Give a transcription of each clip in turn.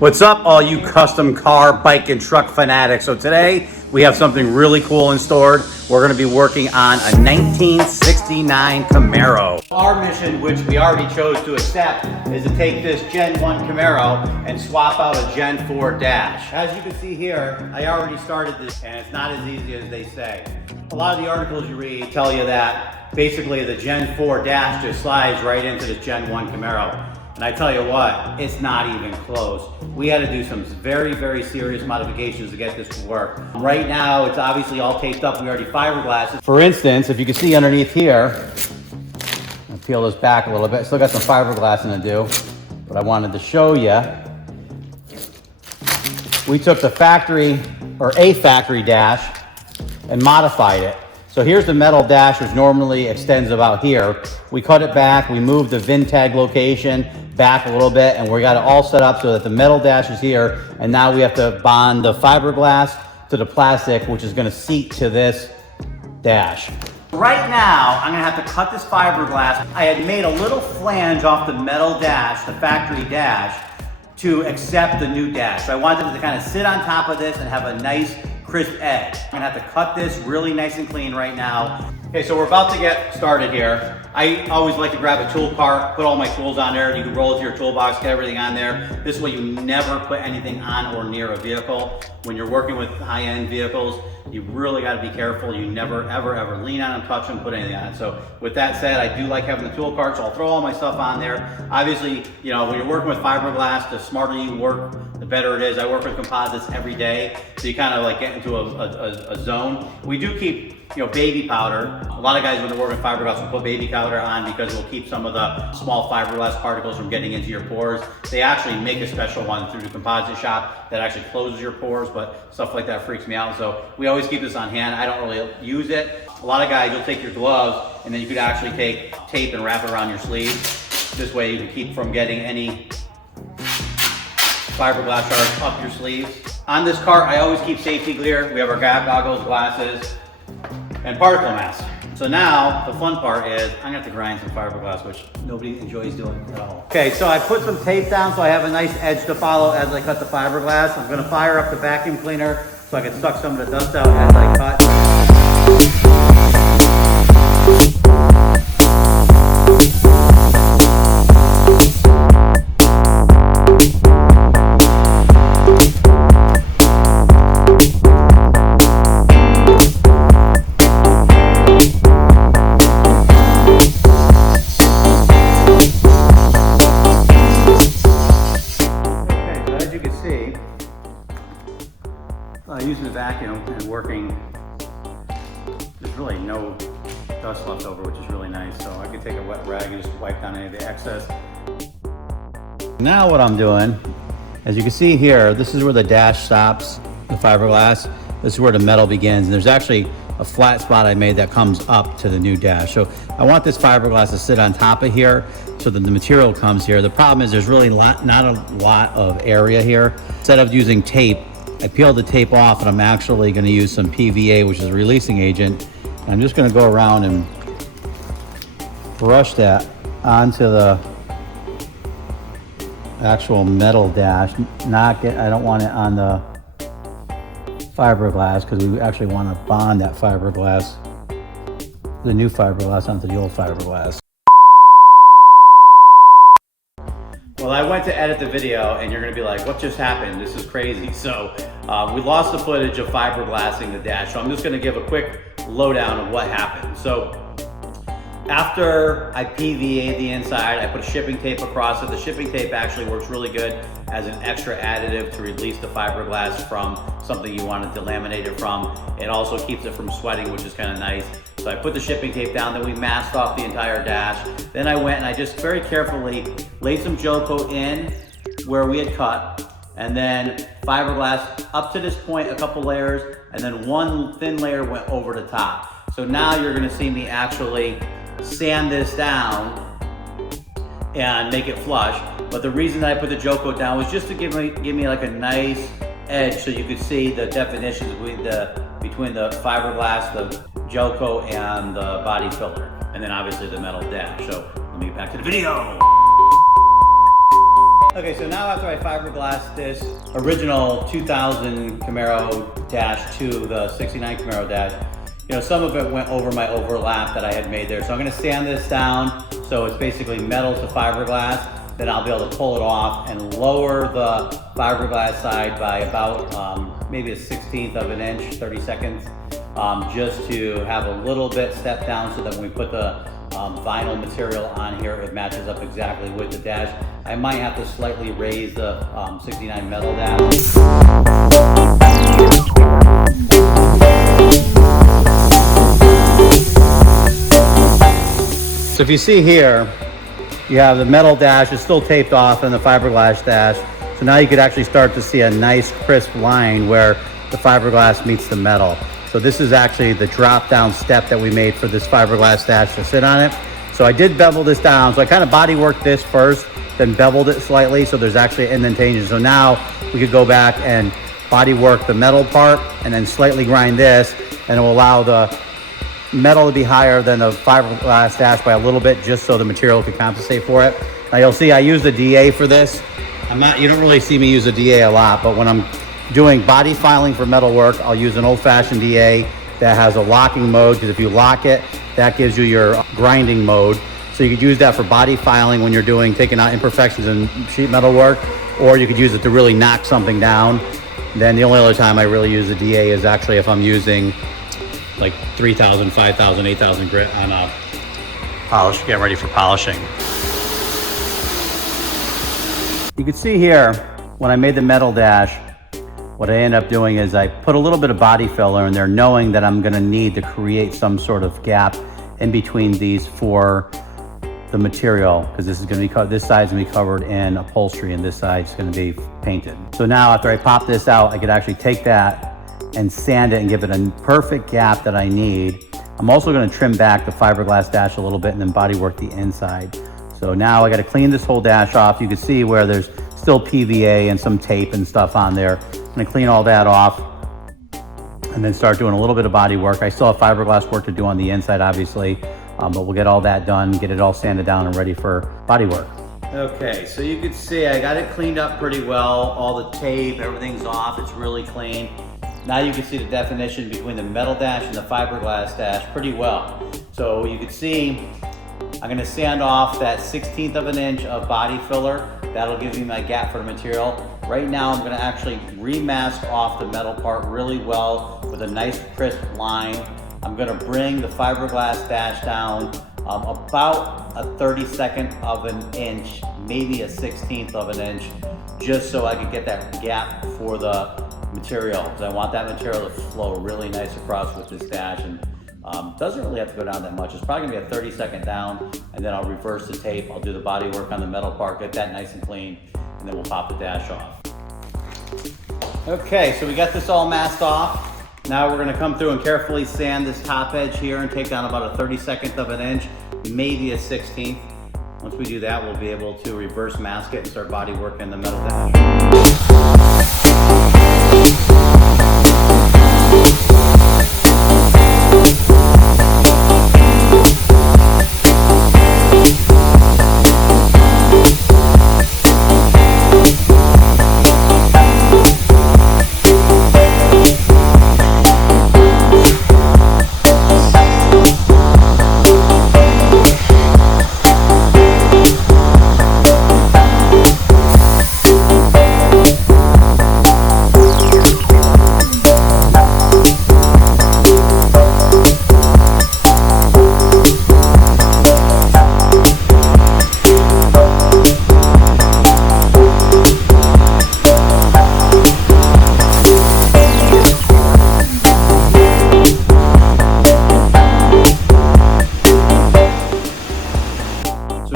What's up, all you custom car, bike, and truck fanatics? So today we have something really cool in store. We're going to be working on a 1969 Camaro. Our mission, which we already chose to accept, is to take this Gen 1 Camaro and swap out a Gen 4 dash. As you can see here, I already started this, and it's not as easy as they say. A lot of the articles you read tell you that basically the Gen 4 dash just slides right into the Gen 1 Camaro. And I tell you what, it's not even close. We had to do some very, very serious modifications to get this to work. Right now, it's obviously all taped up. We already fiberglassed it. For instance, if you can see underneath here, I'll peel this back a little bit. Still got some fiberglassing to do, but I wanted to show you. We took the factory, or a factory dash, and modified it. So here's the metal dash, which normally extends about here. We cut it back, we moved the VIN tag location back a little bit, and we got it all set up so that the metal dash is here, and now we have to bond the fiberglass to the plastic, which is gonna seat to this dash. Right now, I'm gonna have to cut this fiberglass. I had made a little flange off the metal dash, the factory dash, to accept the new dash. So I wanted it to kind of sit on top of this and have a nice crisp edge. I'm gonna have to cut this really nice and clean right now. Okay, so we're about to get started here. I always like to grab a tool cart, put all my tools on there. You can roll it to your toolbox, get everything on there. This way you never put anything on or near a vehicle. When you're working with high-end vehicles, you really gotta be careful. You never, ever, ever lean on them, touch them, put anything on it. So with that said, I do like having the tool cart, so I'll throw all my stuff on there. Obviously, you know, when you're working with fiberglass, the smarter you work, the better it is. I work with composites every day, so you kind of like get into a zone. We do keep, you know, baby powder. A lot of guys, when they're working with fiberglass, will put baby powder on because it will keep some of the small fiberglass particles from getting into your pores. They actually make a special one through the composite shop that actually closes your pores, but stuff like that freaks me out. So we always keep this on hand. I don't really use it. A lot of guys, you'll take your gloves and then you could actually take tape and wrap it around your sleeve. This way you can keep from getting any fiberglass shards up your sleeves. On this cart, I always keep safety gear. We have our goggles, glasses, and particle mask. So now, the fun part is, I'm gonna have to grind some fiberglass, which nobody enjoys doing at all. Okay, so I put some tape down so I have a nice edge to follow as I cut the fiberglass. I'm gonna fire up the vacuum cleaner so I can suck some of the dust out as I cut. Using the vacuum and working, there's really no dust left over, which is really nice. So I can take a wet rag and just wipe down any of the excess. Now what I'm doing, as you can see here, this is where the dash stops, the fiberglass. This is where the metal begins. And there's actually a flat spot I made that comes up to the new dash. So I want this fiberglass to sit on top of here so that the material comes here. The problem is there's really not a lot of area here. Instead of using tape, I peeled the tape off and I'm actually going to use some PVA, which is a releasing agent. And I'm just going to go around and brush that onto the actual metal dash. I don't want it on the fiberglass because we actually want to bond that fiberglass, the new fiberglass, onto the old fiberglass. Well, I went to edit the video and you're gonna be like, what just happened? This is crazy. So we lost the footage of fiberglassing the dash. So I'm just gonna give a quick lowdown of what happened. So after I PVA'd the inside, I put shipping tape across it. The shipping tape actually works really good as an extra additive to release the fiberglass from something you wanted to laminate it from. It also keeps it from sweating, which is kind of nice. So I put the shipping tape down, then we masked off the entire dash. Then I went and I just very carefully laid some gel coat in where we had cut, and then fiberglass up to this point, a couple layers, and then one thin layer went over the top. So now you're gonna see me actually sand this down and make it flush. But the reason that I put the gel coat down was just to give me like a nice edge so you could see the definitions between the fiberglass, the gel coat, and the body filler. And then obviously the metal dash. So let me get back to the video. Okay, so now after I fiberglassed this original 2000 Camaro Dash to the 69 Camaro Dash, you know, some of it went over my overlap that I had made there. So I'm gonna sand this down so it's basically metal to fiberglass. Then I'll be able to pull it off and lower the fiberglass side by about maybe a 1/16 of an inch, 30 seconds, just to have a little bit step down so that when we put the vinyl material on here, it matches up exactly with the dash. I might have to slightly raise the 69 metal dash. So if you see here, you have the metal dash is still taped off and the fiberglass dash. So now you could actually start to see a nice crisp line where the fiberglass meets the metal. So this is actually the drop down step that we made for this fiberglass dash to sit on it. So I did bevel this down. So I kind of body worked this first, then beveled it slightly. So there's actually an indentation. So now we could go back and body work the metal part and then slightly grind this, and it will allow the metal to be higher than the fiberglass dash by a little bit, just so the material can compensate for it. Now you'll see I use the DA for this. You don't really see me use a DA a lot, but when I'm doing body filing for metal work, I'll use an old-fashioned DA that has a locking mode, because if you lock it, that gives you your grinding mode. So you could use that for body filing when you're taking out imperfections in sheet metal work, or you could use it to really knock something down. Then the only other time I really use the DA is actually if I'm using like 3,000, 5,000, 8,000 grit on a polish, getting ready for polishing. You can see here, when I made the metal dash, what I end up doing is I put a little bit of body filler in there, knowing that I'm gonna need to create some sort of gap in between these for the material, because this side's gonna be covered in upholstery and this side's gonna be painted. So now after I pop this out, I could actually take that and sand it and give it a perfect gap that I need. I'm also gonna trim back the fiberglass dash a little bit and then body work the inside. So now I gotta clean this whole dash off. You can see where there's still PVA and some tape and stuff on there. I'm gonna clean all that off and then start doing a little bit of body work. I still have fiberglass work to do on the inside, obviously, but we'll get all that done, get it all sanded down and ready for body work. Okay, so you can see I got it cleaned up pretty well. All the tape, everything's off, it's really clean. Now you can see the definition between the metal dash and the fiberglass dash pretty well. So you can see I'm gonna sand off that 1/16 of an inch of body filler. That'll give me my gap for the material. Right now I'm gonna actually remask off the metal part really well with a nice crisp line. I'm gonna bring the fiberglass dash down about a 32nd of an inch, maybe a 1/16 of an inch, just so I can get that gap for the material, because I want that material to flow really nice across with this dash, and doesn't really have to go down that much. It's probably gonna be a 30-second down, and then I'll reverse the tape. I'll do the body work on the metal part, get that nice and clean, and then we'll pop the dash off. Okay, so we got this all masked off. Now we're gonna come through and carefully sand this top edge here and take down about a 32nd of an inch, maybe a 1/16. Once we do that, we'll be able to reverse mask it and start body working the metal dash.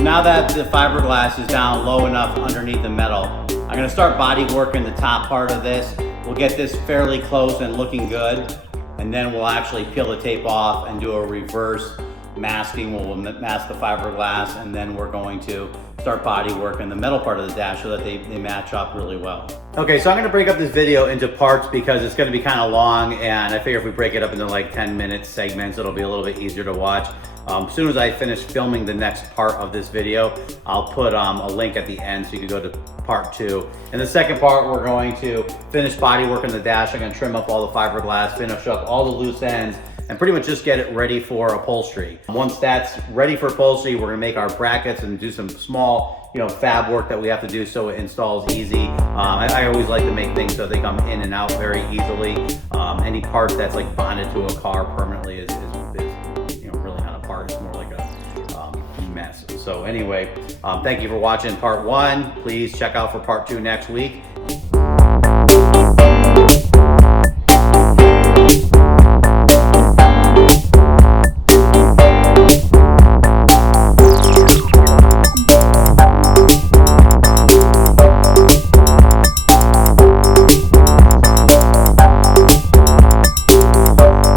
Now that the fiberglass is down low enough underneath the metal, I'm gonna start body working the top part of this. We'll get this fairly close and looking good, and then we'll actually peel the tape off and do a reverse masking. We'll mask the fiberglass, and then we're going to start body working the metal part of the dash so that they match up really well. Okay, so I'm gonna break up this video into parts because it's gonna be kind of long, and I figure if we break it up into like 10-minute segments, it'll be a little bit easier to watch. As soon as I finish filming the next part of this video, I'll put a link at the end so you can go to part 2. In the second part, we're going to finish bodywork on the dash. I'm going to trim up all the fiberglass, finish up all the loose ends, and pretty much just get it ready for upholstery. Once that's ready for upholstery, we're gonna make our brackets and do some small, fab work that we have to do so it installs easy. I always like to make things so they come in and out very easily. Any part that's like bonded to a car permanently is really not a part. It's more like a mess. So anyway, thank you for watching part 1. Please check out for part 2 next week.